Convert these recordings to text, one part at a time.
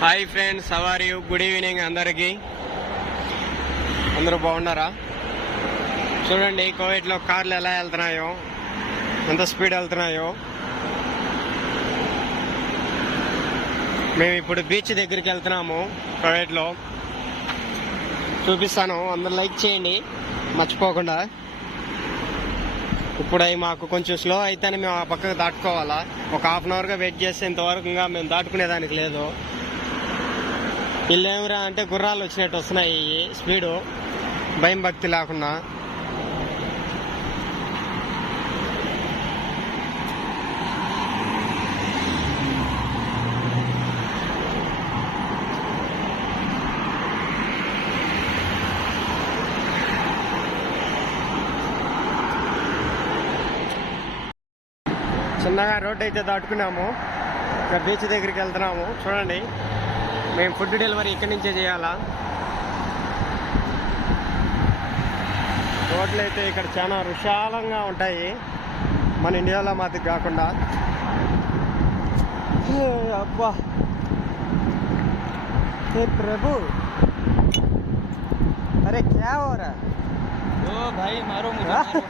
Hi friends, how are you? Good evening అందరికి. అందరూ బాగున్నారా? చూడండి కోవిడ్లో కార్లు ఎలా వెళ్తున్నాయో, ఎంత స్పీడ్ వెళ్తున్నాయో. మేము ఇప్పుడు బీచ్ దగ్గరికి వెళ్తున్నాము. కోవిడ్లో చూపిస్తాను, అందరు లైక్ చేయండి మర్చిపోకుండా. ఇప్పుడు అవి మాకు కొంచెం స్లో అయితేనే మేము ఆ పక్కకు దాటుకోవాలా. ఒక హాఫ్ అన్ అవర్గా వెయిట్ చేస్తే ఇంతవరకు ఇంకా మేము దాటుకునేదానికి లేదు. వీళ్ళు ఏమిరా అంటే గుర్రాలు వచ్చినట్టు వస్తున్నాయి స్పీడు, భయం భక్తి లేకుండా. చిన్నగా రోడ్డు అయితే దాటుకున్నాము, ఇక్కడ బీచ్ దగ్గరికి వెళ్తున్నాము. చూడండి, మేము ఫుడ్ డెలివరీ ఇక్కడి నుంచే చేయాలా. రోడ్లు అయితే ఇక్కడ చాలా విశాలంగా ఉంటాయి, మన ఇండియాలో మాది కాకుండా. అబ్బా ఏ ప్రభు, అరే క్యా హోరా? ओ भाई मारो मुझे, मारो।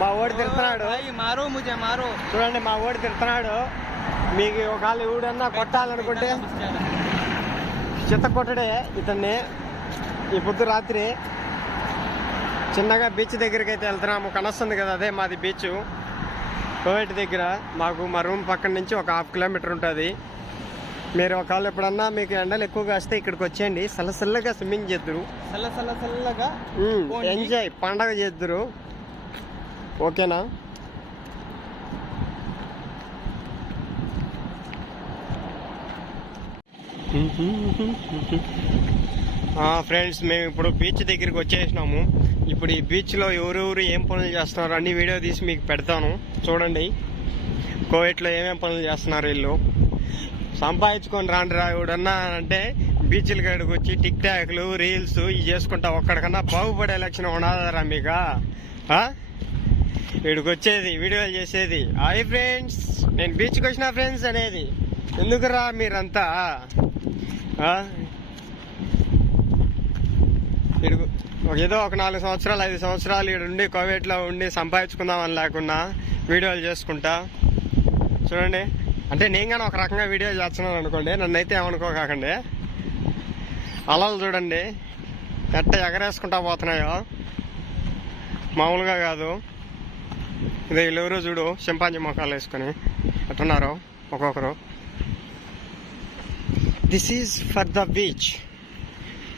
మా ఓడి తిడుతున్నాడు. भाई मारो मुझे, मारो। చూడండి, మా ఓడి తిడుతున్నాడు. మీకు ఒకవేళ ఊడన్నా కొట్టాలనుకుంటే చిత్త కొట్టడే ఇతన్ని. ఈ పొద్దు రాత్రి చిన్నగా బీచ్ దగ్గరికి అయితే వెళ్తున్నాము. కనొస్తుంది కదా, అదే మాది బీచ్ కోవిడ్ దగ్గర. మాకు మా రూమ్ పక్కన నుంచి ఒక 1/2 కిలోమీటర్ ఉంటుంది. మీరు ఒకవేళ ఎప్పుడన్నా మీకు ఎండలు ఎక్కువగా వస్తే ఇక్కడికి వచ్చేయండి, చల్లగా స్విమ్మింగ్ చేద్దరు, చల్లగా ఎంజాయ్ పండగ చేద్దరు. ఓకేనా? ఫ్రెండ్స్, మేము ఇప్పుడు బీచ్ దగ్గరికి వచ్చేసినాము. ఇప్పుడు ఈ బీచ్లో ఎవరెవరు ఏం పనులు చేస్తున్నారు అన్ని వీడియో తీసి మీకు పెడతాను. చూడండి, కోవిడ్లో ఏమేం పనులు చేస్తున్నారు వీళ్ళు. సంపాదించుకొని రాండిరా ఎవడన్నా అంటే బీచ్ల కాడికి వచ్చి టిక్ టాక్లు రీల్స్ ఇవి చేసుకుంటా ఒక్కడికన్నా బాగుపడే లక్షణం ఉండదారా మీకు? వీడికి వచ్చేది వీడియోలు చేసేది, హాయ్ ఫ్రెండ్స్ నేను బీచ్కి వచ్చిన ఫ్రెండ్స్ అనేది ఎందుకురా మీరంతా? ఏదో ఒక 4 సంవత్సరాలు 5 సంవత్సరాలు ఇక్కడ ఉండి కోవిడ్లో ఉండి సంపాదించుకుందామని లేకుండా వీడియోలు చేసుకుంటా. చూడండి, అంటే నేను కానీ ఒక రకంగా వీడియో చేస్తున్నాను అనుకోండి, నన్ను అయితే ఏమనుకోకండి. అలలు చూడండి ఎట్ట ఎగరేసుకుంటా పోతున్నాయో, మామూలుగా కాదు. ఇదే వీళ్ళెవరో చూడు, చింపాంజీ మొఖాలు వేసుకొని ఎట్టున్నారు ఒక్కొక్కరు. This is for the beach.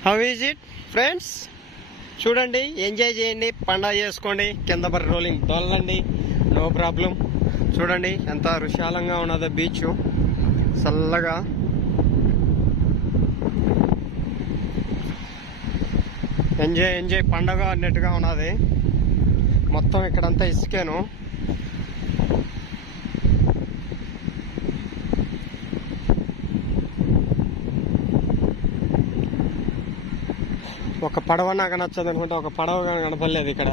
How is it friends? చూడండి, ఎంజాయ్ చేయండి, పండగ చేసుకోండి, కింద పరి రోలింగ్ తోలండి, నో ప్రాబ్లం. చూడండి ఎంత విశాలంగా ఉన్నదో బీచ్, చల్లగా. ఎంజాయ్ పండగ అన్నట్టుగా ఉన్నది. మొత్తం ఇక్కడంతా ఇసుకేను. ఒక పడవ నాకు నచ్చదు అనుకుంటే ఒక పడవ కానీ కనపడలేదు ఇక్కడ.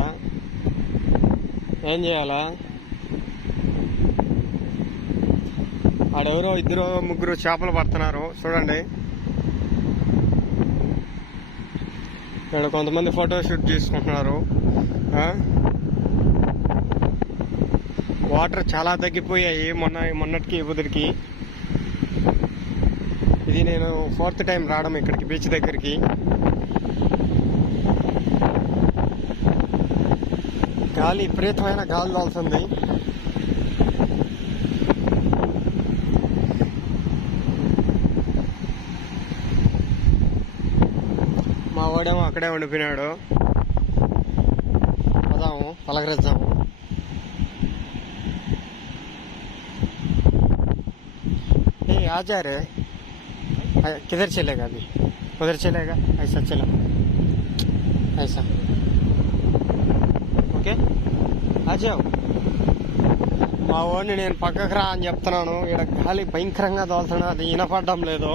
ఏం చేయాలా? ఆడెవరో 2-3 చేపలు పడుతున్నారు. చూడండి, ఇక్కడ కొంతమంది ఫోటో షూట్ చేసుకుంటున్నారు. వాటర్ చాలా తగ్గిపోయాయి మొన్నటికి బుధుడికి. ఇది నేను 4th టైం రావడం ఇక్కడికి బీచ్ దగ్గరికి. గాలి విపరీతమైన గాలి తోలుతుంది. మా వాడేమో అక్కడే ఉండిపోయినాడు. పదాము పలకరిద్దాము. ఏ आजा रे, किधर चलेगा? अभी उधर चलेगा, ऐसा चलो, ऐसा ఓకే ఆజావు. మా వాడిని నేను పక్కకు రా అని చెప్తున్నాను, ఇక్కడ గాలి భయంకరంగా తోలుతున్నా, అది వినపడడం లేదు.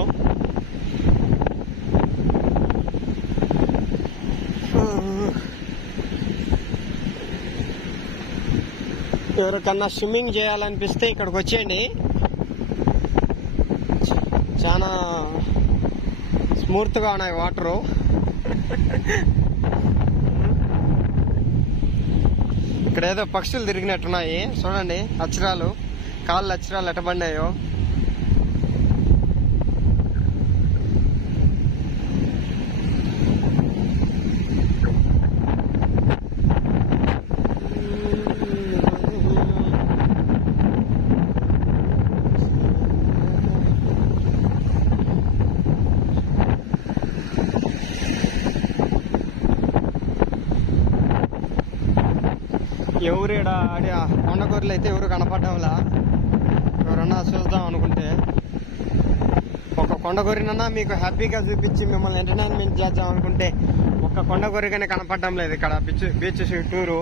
ఎవరికన్నా స్విమ్మింగ్ చేయాలనిపిస్తే ఇక్కడికి వచ్చేయండి, చాలా స్మూత్గా ఉన్నాయి వాటరు. ఇక్కడ ఏదో పక్షులు తిరిగినట్టున్నాయి చూడండి, అక్షరాలు కాళ్ళు అక్షరాలు ఎట్టబడినాయో. ఎవరు ఈడ ఆడి కొండగొర్రెలు అయితే ఎవరు కనపడ్డంలా. ఎవరన్నా చూద్దాం అనుకుంటే ఒక కొండగొర్రెనన్నా మీకు హ్యాపీగా చూపించి మిమ్మల్ని ఎంటర్టైన్మెంట్ చేద్దాం అనుకుంటే ఒక్క కొండగొర్రెగానే కనపడడం లేదు ఇక్కడ బీచ్ చుట్టూరు.